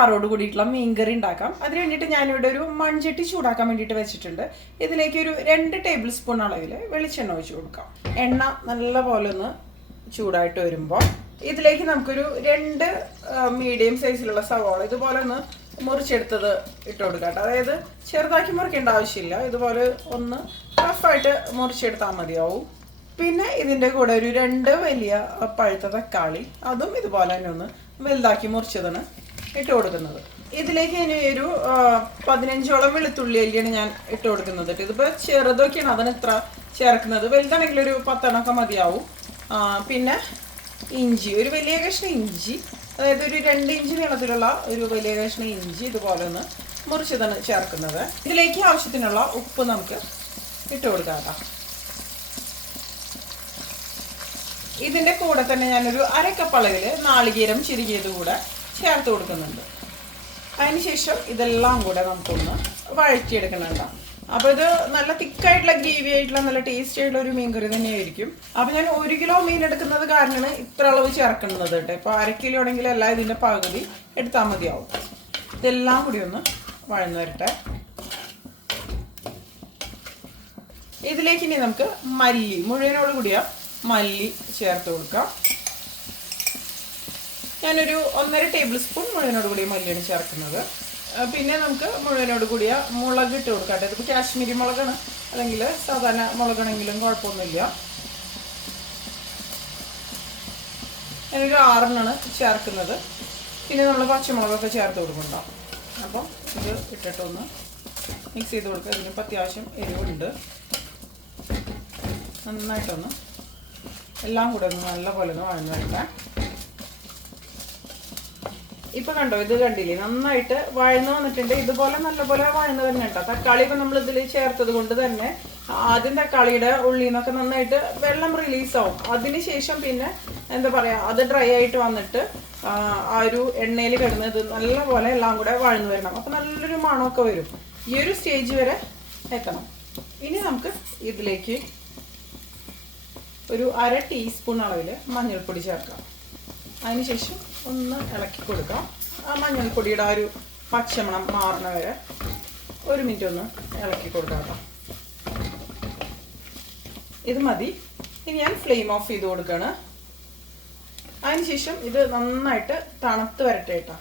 ചാറോട് കൂടിയിട്ടുള്ള മീൻകറി ഉണ്ടാക്കാം. അതിന് വേണ്ടിയിട്ട് ഞാനിവിടെ ഒരു മൺചട്ടി ചൂടാക്കാൻ വേണ്ടിയിട്ട് വെച്ചിട്ടുണ്ട്. ഇതിലേക്ക് ഒരു രണ്ട് ടേബിൾ സ്പൂൺ അളവിൽ വെളിച്ചെണ്ണ ഒഴിച്ച് കൊടുക്കാം. എണ്ണ നല്ലപോലെ ഒന്ന് ചൂടായിട്ട് വരുമ്പോൾ ഇതിലേക്ക് നമുക്കൊരു രണ്ട് മീഡിയം സൈസിലുള്ള സവാള ഇതുപോലെ ഒന്ന് മുറിച്ചെടുത്തത് ഇട്ട് കൊടുക്കാം അതായത് ചെറുതാക്കി മുറിക്കേണ്ട ആവശ്യമില്ല. ഇതുപോലെ ഒന്ന് റഫായിട്ട് മുറിച്ചെടുത്താൽ മതിയാവും. പിന്നെ ഇതിന്റെ കൂടെ ഒരു രണ്ട് വലിയ പഴുത്ത തക്കാളി അതും ഇതുപോലെ തന്നെ ഒന്ന് വലുതാക്കി മുറിച്ചതാണ്. ഇട്ട് കൊടുക്കുന്നത്. ഇതിലേക്ക് ഇനി ഒരു പതിനഞ്ചോളം വെളുത്തുള്ളി അല്ലിയാണ് ഞാൻ ഇട്ട് കൊടുക്കുന്നത് ഇതിപ്പോൾ ചെറുതൊക്കെയാണ് അതിന് ഇത്ര ചേർക്കുന്നത്. വലുതാണെങ്കിൽ ഒരു പത്തെണ്ണമൊക്കെ മതിയാവും. പിന്നെ ഇഞ്ചി ഒരു വലിയ കഷ്ണം ഇഞ്ചി അതായത് ഒരു രണ്ട് ഇഞ്ച് നീളത്തിലുള്ള ഒരു വലിയ കഷ്ണം ഇഞ്ചി ഇതുപോലെ ഒന്ന് മുറിച്ചതാണ് ചേർക്കുന്നത്. ഇതിലേക്ക് ആവശ്യത്തിനുള്ള ഉപ്പ് നമുക്ക് ഇട്ട് കൊടുക്കാം ഇതിന്റെ കൂടെ തന്നെ ഞാനൊരു അരക്കപ്പളവിൽ നാളികേരം ചിരുകിയത് കൂടെ ചേർത്ത് കൊടുക്കുന്നുണ്ട്. അതിനുശേഷം ഇതെല്ലാം കൂടെ നമുക്കൊന്ന് വഴറ്റിയെടുക്കണുണ്ട. അപ്പോൾ ഇത് നല്ല തിക്കായിട്ടുള്ള ഗ്രേവി ആയിട്ടുള്ള നല്ല ടേസ്റ്റി ആയിട്ടുള്ള ഒരു മീൻകറി തന്നെയായിരിക്കും. അപ്പോൾ ഞാൻ ഒരു കിലോ മീൻ എടുക്കുന്നത് കാരണമാണ് ഇത്ര അളവ് ചേർക്കുന്നത് കേട്ടോ. ഇപ്പൊ അര കിലോ ആണെങ്കിൽ എല്ലാം ഇതിന്റെ പകുതി എടുത്താൽ മതിയാവും. ഇതെല്ലാം കൂടി ഒന്ന് വഴന്നു വരട്ടെ. ഇതിലേക്ക് ഇനി നമുക്ക് മല്ലി മുഴുവനോട് കൂടിയ മല്ലി ചേർത്ത് കൊടുക്കാം. ഞാനൊരു ഒന്നര ടേബിൾ സ്പൂൺ മുഴുവനോട് കൂടിയ മല്ലിയാണ് ചേർക്കുന്നത്. പിന്നെ നമുക്ക് മുഴുവനോട് കൂടിയ മുളക് ഇട്ട് കൊടുക്കാം അതായത് ഇതിപ്പോൾ കാശ്മീരി മുളകാണ്. അല്ലെങ്കിൽ സാധാരണ മുളകാണെങ്കിലും കുഴപ്പമൊന്നുമില്ല. ഞാനൊരു ആറെണ്ണാണ് ചേർക്കുന്നത്. പിന്നെ നമ്മൾ പച്ചമുളകൊക്കെ ചേർത്ത് കൊടുക്കണ്ടോ അപ്പം ഇത് ഇട്ടിട്ടൊന്ന് മിക്സ് ചെയ്ത് കൊടുക്കുക ഇതിനിപ്പോൾ അത്യാവശ്യം എരിവുണ്ട്. നന്നായിട്ടൊന്ന് എല്ലാം കൂടെ ഒന്ന് നല്ലപോലെ ഒന്ന് വഴന്നു വരട്ടെ. ഇപ്പൊ കണ്ടോ ഇത് കണ്ടില്ലേ? നന്നായിട്ട് വഴന്നു വന്നിട്ടുണ്ട്. ഇതുപോലെ നല്ലപോലെ വഴന്നു തന്നെ കേട്ടോ. തക്കാളി ഇപ്പൊ നമ്മൾ ഇതിൽ ചേർത്തത് കൊണ്ട് തന്നെ ആദ്യം തക്കാളിയുടെ ഉള്ളിൽ നിന്നൊക്കെ നന്നായിട്ട് വെള്ളം റിലീസ് ആവും. അതിനുശേഷം പിന്നെ എന്താ പറയാ അത് ഡ്രൈ ആയിട്ട് വന്നിട്ട് ആ ഒരു എണ്ണയിൽ കിടന്ന് ഇത് നല്ലപോലെ എല്ലാം കൂടെ വഴന്നു വരണം. അപ്പൊ നല്ലൊരു മണമൊക്കെ വരും. ഈ ഒരു സ്റ്റേജ് വരെ എത്തണം. ഇനി നമുക്ക് ഇതിലേക്ക് ഒരു അര ടീസ്പൂൺ അളവിൽ മഞ്ഞൾപ്പൊടി ചേർക്കാം. അതിനുശേഷം ഒന്ന് ഇളക്കി കൊടുക്കാം ആ മഞ്ഞൾപ്പൊടിയുടെ ആ ഒരു പച്ചമണം മാറണ വരെ ഒരു മിനിറ്റ് ഒന്ന് ഇളക്കി കൊടുക്കാം ഇത് മതി. ഇനി ഞാൻ ഫ്ലെയിം ഓഫ് ചെയ്ത് കൊടുക്കുകയാണ്. അതിനുശേഷം ഇത് നന്നായിട്ട് തണുത്ത് വരട്ടെ കേട്ടോ.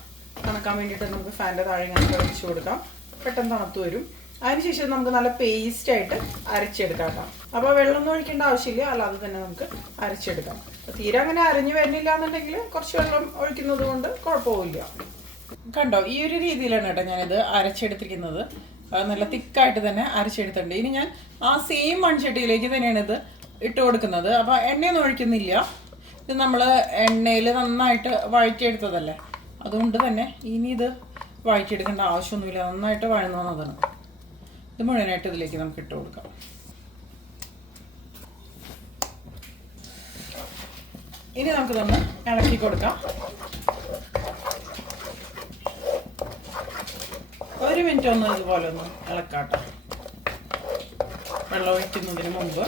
തണുക്കാൻ വേണ്ടിയിട്ട് നമുക്ക് ഫാന്റെ താഴെ ഇങ്ങനെ വെച്ച് കൊടുക്കാം. പെട്ടെന്ന് തണുത്ത് വരും. അതിനുശേഷം നമുക്ക് നല്ല പേസ്റ്റ് ആയിട്ട് അരച്ചെടുക്കാം കേട്ടോ. അപ്പോൾ വെള്ളമൊന്നും ഒഴിക്കേണ്ട ആവശ്യമില്ല. അല്ലാതെ തന്നെ നമുക്ക് അരച്ചെടുക്കാം. തീരെ അങ്ങനെ അരഞ്ഞു വരുന്നില്ല എന്നുണ്ടെങ്കിൽ കുറച്ച് വെള്ളം ഒഴിക്കുന്നത് കൊണ്ട് കുഴപ്പമില്ല. കണ്ടോ ഈ ഒരു രീതിയിലാണ് കേട്ടോ ഞാനിത് അരച്ചെടുത്തിരിക്കുന്നത്. നല്ല തിക്കായിട്ട് തന്നെ അരച്ചെടുത്തിട്ടുണ്ട്. ഇനി ഞാൻ ആ സെയിം മൺചട്ടിയിലേക്ക് തന്നെയാണ് ഇത് ഇട്ട് കൊടുക്കുന്നത്. അപ്പോൾ എണ്ണയൊന്നും ഒഴിക്കുന്നില്ല. ഇത് നമ്മൾ എണ്ണയിൽ നന്നായിട്ട് വഴറ്റിയെടുത്തതല്ലേ? അതുകൊണ്ട് തന്നെ ഇനി ഇത് വഴറ്റിയെടുക്കേണ്ട ആവശ്യമൊന്നുമില്ല. നന്നായിട്ട് വഴന്നു വന്നതാണ്. ഇത് മുഴുവനായിട്ട് ഇതിലേക്ക് നമുക്ക് ഇട്ട് കൊടുക്കാം. ഇനി നമുക്കിതൊന്ന് ഇളക്കി കൊടുക്കാം. ഒരു മിനിറ്റ് ഒന്ന് ഇതുപോലെ ഒന്ന് ഇളക്കാട്ടോ. വെള്ളം ഒഴിക്കുന്നതിന് മുമ്പ്.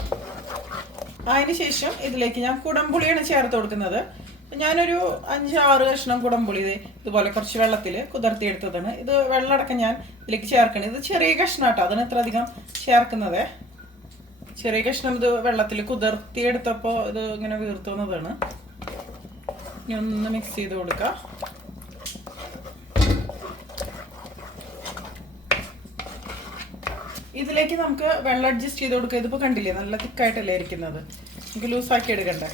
അതിനുശേഷം ഇതിലേക്ക് ഞാൻ കുടംപുളിയാണ് ചേർത്ത് കൊടുക്കുന്നത്. ഞാനൊരു അഞ്ച് ആറ് കഷ്ണം കുടംപുളി ഇത് ഇതുപോലെ കുറച്ച് വെള്ളത്തിൽ കുതിർത്തി എടുത്തതാണ് ഇത് വെള്ളമടക്കം ഞാൻ ഇതിലേക്ക് ചേർക്കണം. ഇത് ചെറിയ കഷ്ണം കേട്ടോ അതിന് ഇത്ര അധികം ചേർക്കുന്നത്. ചെറിയ കഷ്ണം ഇത് വെള്ളത്തിൽ കുതിർത്തി എടുത്തപ്പോൾ ഇത് ഇങ്ങനെ വീർത്തു വന്നതാണ്. ഇനി ഒന്ന് മിക്സ് ചെയ്ത് കൊടുക്കാം. ഇതിലേക്ക് നമുക്ക് വെള്ളം അഡ്ജസ്റ്റ് ചെയ്ത് കൊടുക്കുക ഇതിപ്പോൾ കണ്ടില്ലേ നല്ല തിക്കായിട്ടല്ലേ ഇരിക്കുന്നത്. നമുക്ക് ലൂസാക്കി എടുക്കണ്ടേ?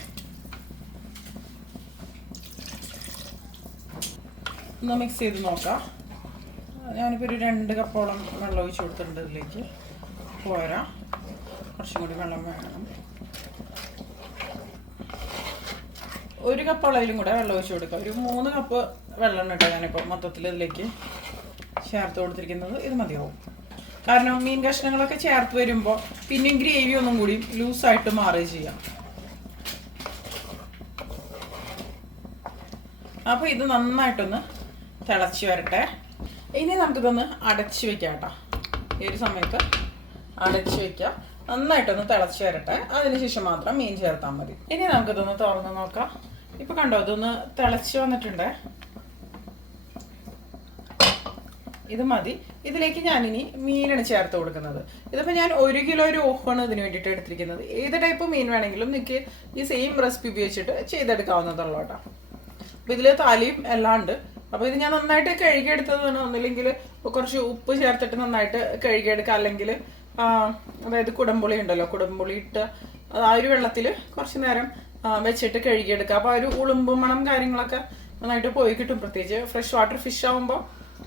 ഒന്ന് മിക്സ് ചെയ്ത് നോക്കാം. ഞാനിപ്പോൾ ഒരു രണ്ട് കപ്പോളം വെള്ളം ഒഴിച്ച് കൊടുത്തിട്ടുണ്ട് ഇതിലേക്ക്. പോരാ കുറച്ചും കൂടി വെള്ളം വേണം. ഒരു കപ്പ് കൂടെ വെള്ളം ഒഴിച്ച് കൊടുക്കാം. ഒരു മൂന്ന് കപ്പ് വെള്ളം കേട്ടോ ഞാനിപ്പോൾ മൊത്തത്തിൽ ഇതിലേക്ക് ചേർത്ത് കൊടുത്തിരിക്കുന്നത്. ഇത് മതിയാവും. കാരണം മീൻ കഷ്ണങ്ങളൊക്കെ ചേർത്ത് വരുമ്പോൾ പിന്നെയും ഗ്രേവി ഒന്നും കൂടി ലൂസായിട്ട് മാറുകയും ചെയ്യാം. അപ്പോൾ ഇത് നന്നായിട്ടൊന്ന് തിളച്ച് വരട്ടെ. ഇനി നമുക്കിതൊന്ന് അടച്ച് വെക്കാം കേട്ടോ. ഈ ഒരു സമയത്ത് അടച്ച് വെക്കാം. നന്നായിട്ടൊന്ന് തിളച്ച് വരട്ടെ. അതിനുശേഷം മാത്രം മീൻ ചേർത്താൽ മതി. ഇനി നമുക്കിതൊന്ന് തുറന്ന് നോക്കാം. ഇപ്പൊ കണ്ടോ ഇതൊന്ന് തിളച്ച് വന്നിട്ടുണ്ട്. ഇത് മതി. ഇതിലേക്ക് ഞാനിനി മീനാണ് ചേർത്ത് കൊടുക്കുന്നത്. ഇതിപ്പോൾ ഞാൻ ഒരു കിലോ രോഹാണ് ഇതിന് വേണ്ടിയിട്ട് എടുത്തിരിക്കുന്നത്. ഏത് ടൈപ്പ് മീൻ വേണമെങ്കിലും നിങ്ങൾക്ക് ഈ സെയിം റെസിപ്പി ഉപയോഗിച്ചിട്ട് ചെയ്തെടുക്കാവുന്നതുള്ളൂ കേട്ടോ. അപ്പോൾ ഇതിൽ തലയും എല്ലാം ഉണ്ട്. അപ്പോൾ ഇത് ഞാൻ നന്നായിട്ട് കഴുകിയെടുത്തതാണ് ഒന്നില്ലെങ്കിൽ കുറച്ച് ഉപ്പ് ചേർത്തിട്ട് നന്നായിട്ട് കഴുകിയെടുക്കുക അല്ലെങ്കിൽ അതായത് കുടംപുളി ഉണ്ടല്ലോ കുടംപുളി ഇട്ട് ആ ഒരു വെള്ളത്തിൽ കുറച്ച് നേരം വെച്ചിട്ട് കഴുകിയെടുക്കുക അപ്പോൾ ആ ഒരു ഉളുമ്പ് മണം കാര്യങ്ങളൊക്കെ നന്നായിട്ട് പോയി കിട്ടും. പ്രത്യേകിച്ച് ഫ്രഷ് വാട്ടർ ഫിഷ് ആകുമ്പോൾ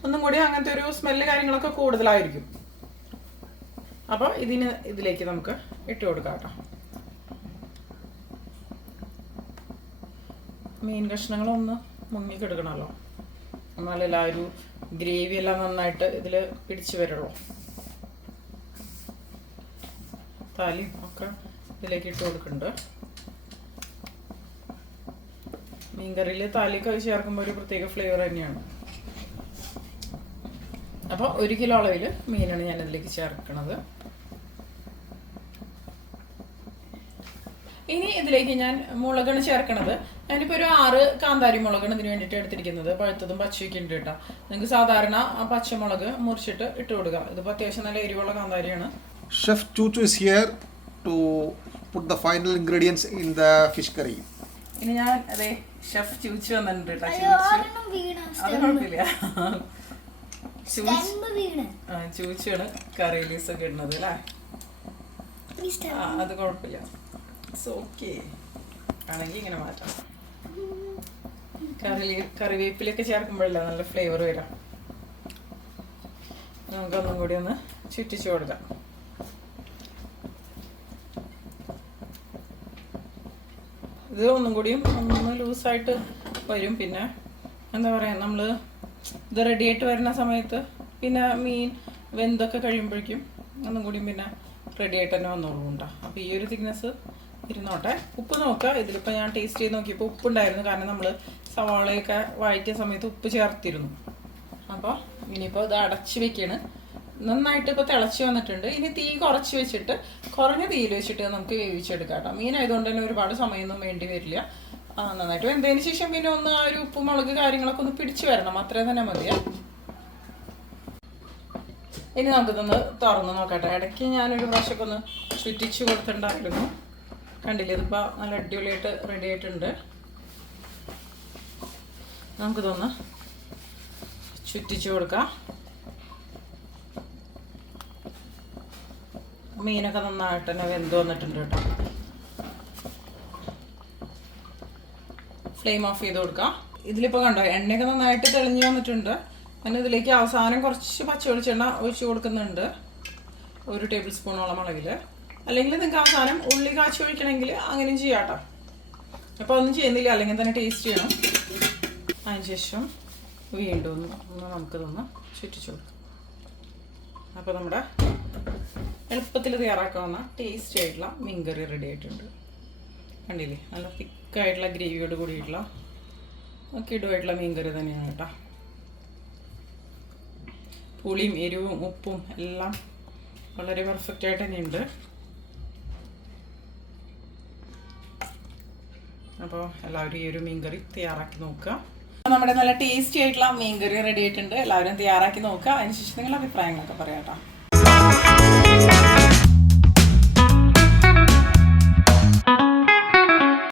ഒന്നും കൂടി അങ്ങനത്തെ ഒരു സ്മെല്ല് കാര്യങ്ങളൊക്കെ കൂടുതലായിരിക്കും. അപ്പോൾ ഇതിന് ഇതിലേക്ക് നമുക്ക് ഇട്ട് കൊടുക്കാം കേട്ടോ. മീൻ കഷ്ണങ്ങളൊന്ന് മുങ്ങിക്കെടുക്കണമല്ലോ എന്നാലല്ല ആ ഒരു ഗ്രേവി എല്ലാം നന്നായിട്ട് ഇതിൽ പിടിച്ചു വരുള്ളൂ. താലിയും ഒക്കെ ഇതിലേക്ക് ഇട്ട് കൊടുക്കുന്നുണ്ട്. മീൻകറിയിൽ താലിയൊക്കെ ചേർക്കുമ്പോൾ ഒരു പ്രത്യേക ഫ്ലേവർ തന്നെയാണ്. അപ്പോൾ ഒരു കിലോ അളവിൽ മീനാണ് ഞാൻ ഇതിലേക്ക് ചേർക്കുന്നത്. ഇനി ഇതിലേക്ക് ഞാൻ മുളകാണ് ചേർക്കണത്. ഞാനിപ്പോൾ ഒരു ആറ് കാന്താരി മുളകാണ് ഇതിന് വേണ്ടിയിട്ട് എടുത്തിരിക്കുന്നത്. പഴുത്തതും പച്ചയൊക്കെ ഉണ്ട് കേട്ടോ. നിങ്ങൾക്ക് സാധാരണ പച്ചമുളക് മുറിച്ചിട്ട് ഇട്ട് കൊടുക്കുക ഇതിപ്പോൾ അത്യാവശ്യം നല്ല എരിവുള്ള കാന്താരിയാണ്. Chef here to put the final ingredients in the fish curry ഇനി ഞാൻ അതെ ഷെഫ് ചൂച്ചു വന്നിട്ടുണ്ട് കേട്ടോ. അത് കുഴപ്പമില്ല. ചൂച്ചാണ് കറി ലീസ് ഒക്കെ ഇടുന്നത് അല്ലേ? ആ അത് കുഴപ്പമില്ല. ഓക്കെ ആണെങ്കിൽ ഇങ്ങനെ മാറ്റാം. കറി കറിവേപ്പിലൊക്കെ ചേർക്കുമ്പോഴല്ല നല്ല ഫ്ലേവർ വരാം. നമുക്കൊന്നും കൂടി ഒന്ന് ചുറ്റിച്ചു കൊടുക്കാം. ഇത് ഒന്നും കൂടിയും ഒന്ന് ലൂസായിട്ട് വരും. പിന്നെ എന്താ പറയുക നമ്മൾ ഇത് റെഡിയായിട്ട് വരുന്ന സമയത്ത് പിന്നെ മീൻ വെന്തൊക്കെ കഴിയുമ്പോഴേക്കും ഒന്നും കൂടിയും പിന്നെ റെഡി ആയിട്ട് തന്നെ വന്നോളൂ ഉണ്ടാ അപ്പോൾ ഈ ഒരു തിക്നെസ് ഇരുന്നോട്ടെ. ഉപ്പ് നോക്കുക ഇതിലിപ്പോൾ ഞാൻ ടേസ്റ്റ് ചെയ്ത് നോക്കിയപ്പോൾ ഉപ്പുണ്ടായിരുന്നു. കാരണം നമ്മൾ സവാളയൊക്കെ വഴറ്റിയ സമയത്ത് ഉപ്പ് ചേർത്തിരുന്നു. അപ്പോൾ ഇനിയിപ്പോൾ ഇത് അടച്ച് വെക്കാണ്. നന്നായിട്ട് ഇപ്പോൾ തിളച്ച് വന്നിട്ടുണ്ട്. ഇനി തീ കുറച്ച് വെച്ചിട്ട് കുറഞ്ഞ തീയിൽ വെച്ചിട്ട് നമുക്ക് വേവിച്ചെടുക്കാം കേട്ടോ. മീനായതുകൊണ്ട് തന്നെ ഒരുപാട് സമയമൊന്നും വേണ്ടി വരില്ല. നന്നായിട്ട് വെന്തതിന് ശേഷം പിന്നെ ഒന്ന് ആ ഒരു ഉപ്പ് മുളക് കാര്യങ്ങളൊക്കെ ഒന്ന് പിടിച്ചു വരണം. അത്രയും തന്നെ മതിയാ ഇനി നമുക്കിതൊന്ന് തുറന്ന് നോക്കട്ടെ ഇടയ്ക്ക് ഞാനൊരു പ്രാവശ്യമൊക്കെ ഒന്ന് ചുറ്റിച്ചു കൊടുത്തിട്ടുണ്ടായിരുന്നു. കണ്ടില്ലേ? ഇതിപ്പോൾ നല്ല അടിപൊളിയായിട്ട് റെഡി ആയിട്ടുണ്ട്. നമുക്കിതൊന്ന് ചുറ്റിച്ചു കൊടുക്കാം. മീനൊക്കെ നന്നായിട്ട് തന്നെ വെന്ത് വന്നിട്ടുണ്ട് കേട്ടോ. ഫ്ലെയിം ഓഫ് ചെയ്ത് കൊടുക്കാം. ഇതിലിപ്പോൾ കണ്ടോ എണ്ണയൊക്കെ നന്നായിട്ട് തെളിഞ്ഞു വന്നിട്ടുണ്ട്. പിന്നെ ഇതിലേക്ക് അവസാനം കുറച്ച് പച്ച വെളിച്ചെണ്ണ ഒഴിച്ച് കൊടുക്കുന്നുണ്ട്. ഒരു ടേബിൾ സ്പൂണോളം അളവിൽ അല്ലെങ്കിൽ നിങ്ങൾക്ക് അവസാനം ഉള്ളി കാച്ചി ഒഴിക്കണമെങ്കിൽ അങ്ങനെയും ചെയ്യാം കേട്ടോ അപ്പോൾ ഒന്നും ചെയ്യുന്നില്ല അല്ലെങ്കിൽ തന്നെ ടേസ്റ്റ് ചെയ്യണം. അതിന് ശേഷം വീണ്ടും ഒന്ന് നമുക്കിതൊന്ന് ചുറ്റിച്ചു കൊടുക്കാം. അപ്പോൾ നമ്മുടെ എളുപ്പത്തിൽ തയ്യാറാക്കാവുന്ന ടേസ്റ്റി ആയിട്ടുള്ള മീൻകറി റെഡി ആയിട്ടുണ്ട്. കണ്ടില്ലേ? നല്ല തിക്കായിട്ടുള്ള ഗ്രേവിയോട് കൂടിയിട്ടുള്ള കിടുവായിട്ടുള്ള മീൻകറി തന്നെയാണ് കേട്ടോ. പുളിയും എരിവും ഉപ്പും എല്ലാം വളരെ പെർഫെക്റ്റ് ആയിട്ട് തന്നെയുണ്ട്. അപ്പോൾ എല്ലാവരും ഈ ഒരു മീൻകറി തയ്യാറാക്കി നോക്കുക. നമ്മുടെ നല്ല ടേസ്റ്റി ആയിട്ടുള്ള മീൻകറി റെഡി ആയിട്ടുണ്ട്. എല്ലാവരും തയ്യാറാക്കി നോക്കുക. അതിനുശേഷം നിങ്ങളുടെ അഭിപ്രായങ്ങളൊക്കെ പറയാം കേട്ടോ.